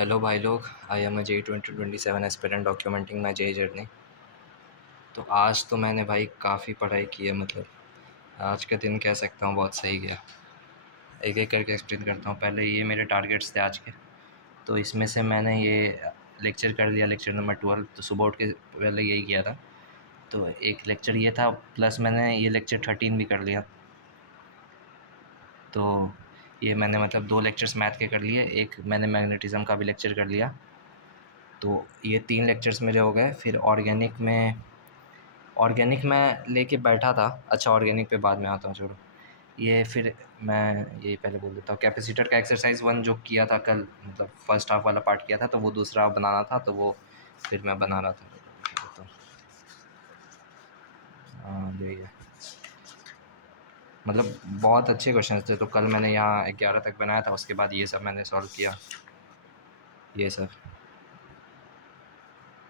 Hello भाई लोग। I am JEE 2027 aspirant documenting my JEE journey. तो आज तो मैंने भाई काफ़ी पढ़ाई की है। मतलब आज का दिन कह सकता हूँ बहुत सही गया। एक एक करके एक्सप्लेन करता हूँ। पहले ये मेरे टारगेट्स थे आज के। तो इसमें से मैंने ये लेक्चर कर लिया, लेक्चर नंबर 12। तो सुबह उठ के पहले यही किया था। तो एक लेक्चर ये था, प्लस मैंने ये लेक्चर 13 भी कर लिया। तो ये मैंने मतलब 2 लेक्चर्स मैथ के कर लिए, एक मैंने मैग्नेटिज़्म का भी लेक्चर कर लिया। तो ये 3 लेक्चर्स मेरे हो गए। फिर ऑर्गेनिक मैं लेके बैठा था। अच्छा, ऑर्गेनिक पे बाद में आता हूँ, छोड़ो ये। फिर मैं यही पहले बोल देता हूँ, कैपेसिटर का एक्सरसाइज 1 जो किया था कल, मतलब फर्स्ट हाफ वाला पार्ट किया था, तो वो दूसरा बनाना था, तो वो फिर मैं बना रहा था। तो हाँ यही है। मतलब बहुत अच्छे क्वेश्चन थे। तो कल मैंने यहाँ 11 तक बनाया था, उसके बाद ये सब मैंने सॉल्व किया, ये सब।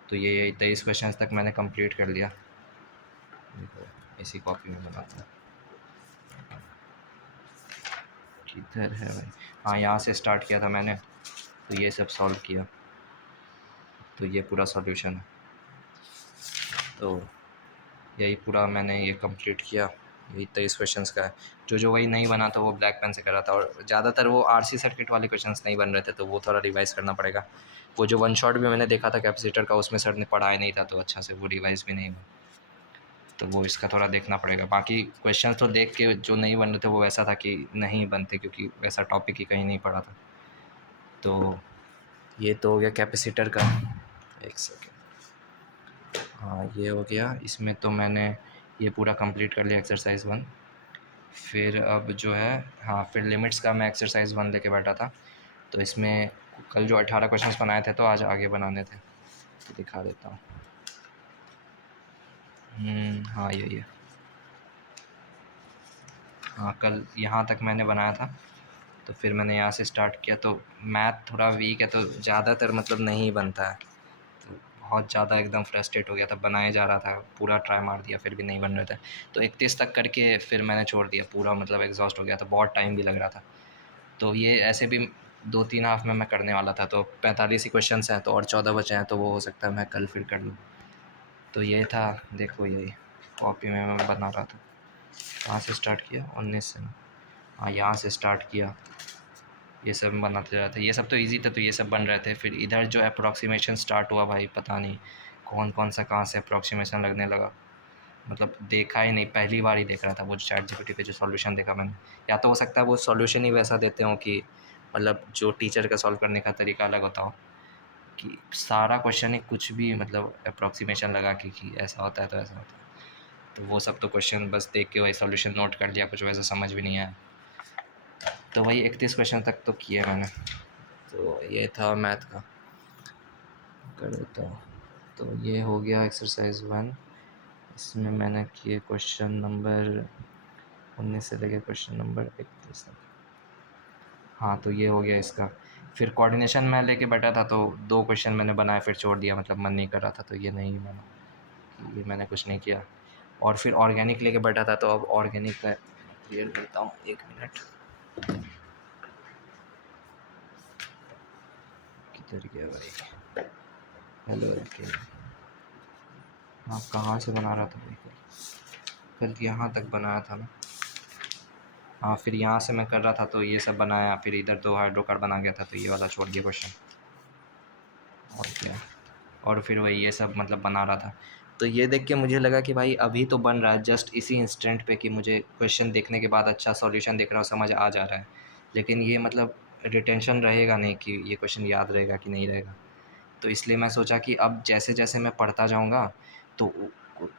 तो ये 23 क्वेश्चन तक मैंने कंप्लीट कर लिया। देखो, इसी कॉपी में बनाता हूँ। किधर है भाई? हाँ, यहाँ से स्टार्ट किया था मैंने, तो ये सब सॉल्व किया। तो ये पूरा सॉल्यूशन है। तो यही पूरा मैंने ये कंप्लीट किया। यही 23 क्वेश्चंस का है। जो वही नहीं बना तो वो ब्लैक पेन से करा था। और ज़्यादातर वो आरसी सर्किट वाले क्वेश्चंस नहीं बन रहे थे, तो वो थोड़ा रिवाइज़ करना पड़ेगा। वो जो वन शॉट भी मैंने देखा था कैपेसिटर का, उसमें सर ने पढ़ाया नहीं था, तो अच्छा से वो रिवाइज़ भी नहीं हुआ। तो वो इसका थोड़ा देखना पड़ेगा। बाकी क्वेश्चन तो देख के जो नहीं बन रहे थे वो वैसा था कि नहीं बनते, क्योंकि वैसा टॉपिक ही कहीं नहीं पढ़ा था। तो ये तो हो गया कैपेसिटर का। एक सेकेंड। हाँ, ये हो गया। इसमें तो मैंने ये पूरा कंप्लीट कर लिया, एक्सरसाइज 1। फिर अब जो है, हाँ, फिर लिमिट्स का मैं एक्सरसाइज 1 लेके बैठा था। तो इसमें कल जो 18 क्वेश्चंस बनाए थे, तो आज आगे बनाने थे, तो दिखा देता हूँ। हाँ यही है। हाँ, कल यहाँ तक मैंने बनाया था। तो फिर मैंने यहाँ से स्टार्ट किया। तो मैथ थोड़ा वीक है, तो ज़्यादातर मतलब नहीं बनता है। तो बहुत ज़्यादा एकदम फ्रस्ट्रेट हो गया था, बनाए जा रहा था, पूरा ट्राई मार दिया, फिर भी नहीं बन रहे थे। तो 31 तक करके फिर मैंने छोड़ दिया पूरा, मतलब एग्जॉस्ट हो गया था, बहुत टाइम भी लग रहा था। तो ये ऐसे भी 2-3 हाफ में मैं करने वाला था। तो 45 ही क्वेश्चन हैं, तो और 14 बचे हैं, तो वो हो सकता है मैं कल फिर कर लूँ। तो ये था। देखो, यही कॉपी में मैं बना रहा था। कहाँ से स्टार्ट किया? 19 से ना? हाँ, यहाँ से स्टार्ट किया। ये सब बनाते रहे थे। ये सब तो इजी था, तो ये सब बन रहे थे। फिर इधर जो अप्रॉक्सीमेशन स्टार्ट हुआ भाई, पता नहीं कौन कौन सा कहाँ से अप्रॉक्सीमेशन लगने लगा। मतलब देखा ही नहीं, पहली बार ही देख रहा था वो चैट जीपीटी पे जो सॉल्यूशन देखा मैंने। या तो हो सकता है वो सॉल्यूशन ही वैसा देते हों कि मतलब जो टीचर का सॉल्व करने का तरीका अलग होता हो, कि सारा क्वेश्चन ही कुछ भी मतलब अप्रॉक्सीमेशन लगा कि ऐसा होता है तो ऐसा होता है। तो वो सब तो क्वेश्चन बस देख के वही सॉल्यूशन नोट कर लिया, कुछ वैसा समझ भी नहीं आया। तो वही 31 क्वेश्चन तक तो किए मैंने। तो ये था मैथ का। कर देता हूँ। तो ये हो गया एक्सरसाइज 1। इसमें मैंने किए क्वेश्चन नंबर 19 से लेकर क्वेश्चन नंबर 31 तक। हाँ, तो ये हो गया इसका। फिर कोऑर्डिनेशन मैं लेके बैठा था, तो 2 क्वेश्चन मैंने बनाए, फिर छोड़ दिया, मतलब मन नहीं कर रहा था, तो ये नहीं बना, ये मैंने कुछ नहीं किया। और फिर ऑर्गेनिक लेके बैठा था, तो अब ऑर्गेनिक का क्लियर करता हूँ, 1 मिनट। किधर गया भाई? Hello okay. हाँ, कहाँ से बना रहा था भाई? कल यहाँ तक बनाया था ना। हाँ, फिर यहाँ से मैं कर रहा था, तो ये सब बनाया। फिर इधर तो हाइड्रोकार्बन बना गया था, तो ये वाला छोड़ दिया क्वेश्चन। और क्या? और फिर वही ये सब मतलब बना रहा था। तो ये देख के मुझे लगा कि भाई अभी तो बन रहा है, जस्ट इसी इंस्टेंट पे, कि मुझे क्वेश्चन देखने के बाद अच्छा सॉल्यूशन देख रहा हूँ, समझ आ जा रहा है। लेकिन ये मतलब रिटेंशन रहेगा नहीं कि ये क्वेश्चन याद रहेगा कि नहीं रहेगा। तो इसलिए मैं सोचा कि अब जैसे-जैसे मैं पढ़ता जाऊँगा, तो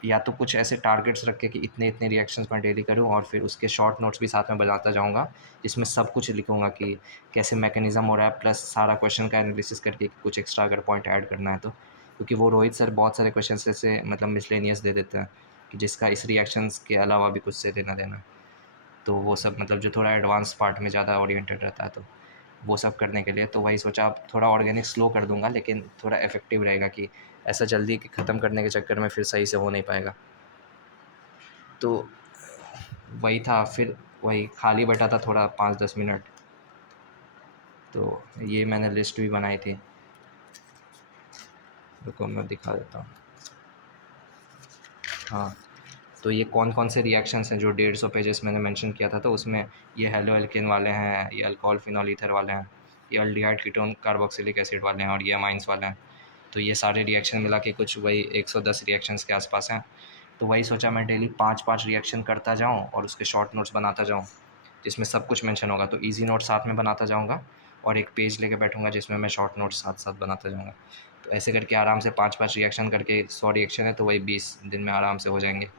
या तो कुछ ऐसे टारगेट्स रख के कि इतने-इतने रिएक्शंस मैं डेली करूँ, और फिर उसके शॉर्ट नोट्स भी साथ में बनाता जाऊँगा, जिसमें सब कुछ लिखूँगा कि कैसे मैकेनिज़्म हो रहा है, प्लस सारा क्वेश्चन का एनालिसिस करके कुछ एक्स्ट्रा अगर पॉइंट ऐड करना है तो। क्योंकि वो रोहित सर बहुत सारे क्वेश्चंस ऐसे मतलब मिसलेनियस दे देते हैं, कि जिसका इस रिएक्शंस के अलावा भी कुछ से लेना-देना है। तो वो सब मतलब जो थोड़ा एडवांस पार्ट में ज़्यादा ओरिएंटेड रहता है, तो वो सब करने के लिए तो वही सोचा, अब थोड़ा ऑर्गेनिक स्लो कर दूंगा, लेकिन थोड़ा इफेक्टिव रहेगा, कि ऐसा जल्दी ख़त्म करने के चक्कर में फिर सही से हो नहीं पाएगा। तो वही था। फिर वही खाली बैठा था थोड़ा 5-10 मिनट, तो ये मैंने लिस्ट भी बनाई थी, रुको मैं दिखा देता हूँ। हाँ, तो ये कौन कौन से रिएक्शंस हैं जो 150 पेजेस मैंने मेंशन किया था, तो उसमें ये हेलो एल्केन वाले हैं, ये अल्कोहल फिनॉल ईथर वाले हैं, ये अल्डिहाइड कीटोन कार्बोक्सिलिक एसिड वाले हैं, और ये अमाइंस वाले हैं। तो ये सारे रिएक्शन मिला के कुछ वही 110 रिएक्शंस के आसपास हैं। तो वही सोचा मैं डेली 5-5 रिएक्शन करता जाऊँ और उसके शॉर्ट नोट्स बनाता जाऊँ, जिसमें सब कुछ मेंशन होगा। तो ईजी नोट साथ में बनाता जाऊँगा और एक पेज लेके बैठूँगा जिसमें मैं शॉर्ट नोट्स साथ साथ बनाता जाऊँगा। तो ऐसे करके आराम से 5-5 रिएक्शन करके 100 रिएक्शन है, तो वही 20 दिन में आराम से हो जाएंगे।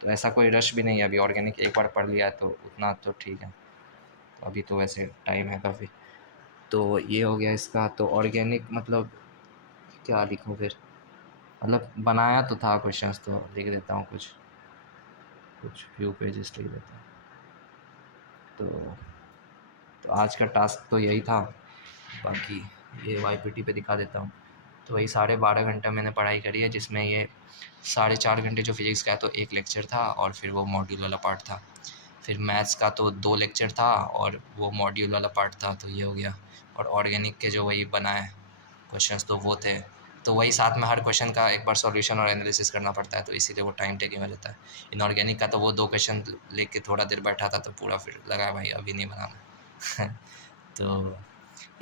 तो ऐसा कोई रश भी नहीं है अभी, ऑर्गेनिक एक बार पढ़ लिया है तो उतना तो ठीक है। तो अभी तो वैसे टाइम है काफ़ी। तो ये हो गया इसका। तो ऑर्गेनिक मतलब क्या लिखूँ फिर, मतलब बनाया तो था क्वेश्चंस, तो लिख देता हूँ कुछ कुछ फ्यू पेजेस लिख देता हूँ। तो आज का टास्क तो यही था। बाकी ये वाईपीटी पे दिखा देता हूँ। तो वही 12.5 घंटा मैंने पढ़ाई करी है, जिसमें ये 4.5 घंटे जो फिज़िक्स का है तो एक लेक्चर था और फिर वो मॉड्यूल वाला पार्ट था। फिर मैथ्स का तो 2 लेक्चर था और वो मॉड्यूल वाला पार्ट था, तो ये हो गया। और ऑर्गेनिक के जो वही बनाए क्वेश्चंस तो वो थे। तो वही साथ में हर क्वेश्चन का एक बार सॉल्यूशन और एनालिसिस करना पड़ता है, तो इसीलिए वो टाइम टेकिंग हो जाता है। इनऑर्गेनिक का तो वो 2 क्वेश्चन लेके थोड़ा देर बैठा था, तो पूरा फिर लगा भाई अभी नहीं बनाना। तो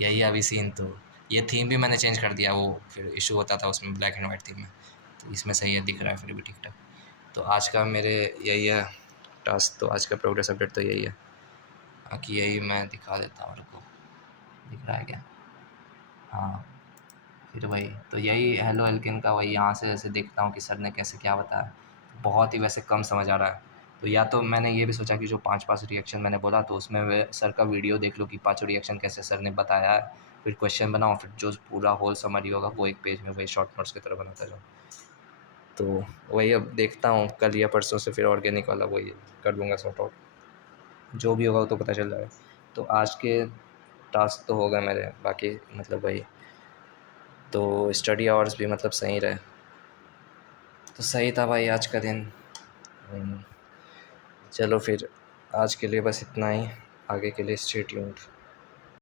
यही है अभी सीन। तो ये थीम भी मैंने चेंज कर दिया, वो फिर इशू होता था उसमें ब्लैक एंड वाइट थीम में। तो इसमें सही है, दिख रहा है फिर भी ठीक ठाक। तो आज का मेरे यही है टास्क, तो आज का प्रोग्रेस अपडेट तो यही है। बाकी यही मैं दिखा देता हूँ, रुको, दिख रहा है क्या? हाँ, फिर वही तो यही हेलो एल्केन का वही यहाँ से जैसे देखता हूँ कि सर ने कैसे क्या बताया। बहुत ही वैसे कम समझ आ रहा है। तो या तो मैंने ये भी सोचा कि जो 5-5 रिएक्शन मैंने बोला, तो उसमें वे सर का वीडियो देख लो कि पाँचों रिएक्शन कैसे सर ने बताया है, फिर क्वेश्चन बनाओ, फिर जो पूरा होल समरी होगा वो एक पेज में वही शॉर्ट नोट्स की तरह बनाता जाऊँ। तो वही अब देखता हूँ कल या परसों से फिर ऑर्गेनिक वाला वही कर लूँगा सॉर्ट आउट। जो भी होगा वो तो पता चल जाएगा। तो आज के टास्क तो हो गए मेरे, बाकी मतलब वही। तो स्टडी आवर्स भी मतलब सही रहे, तो सही था भाई आज का दिन। चलो फिर आज के लिए बस इतना ही, आगे के लिए स्टे ट्यून्ड।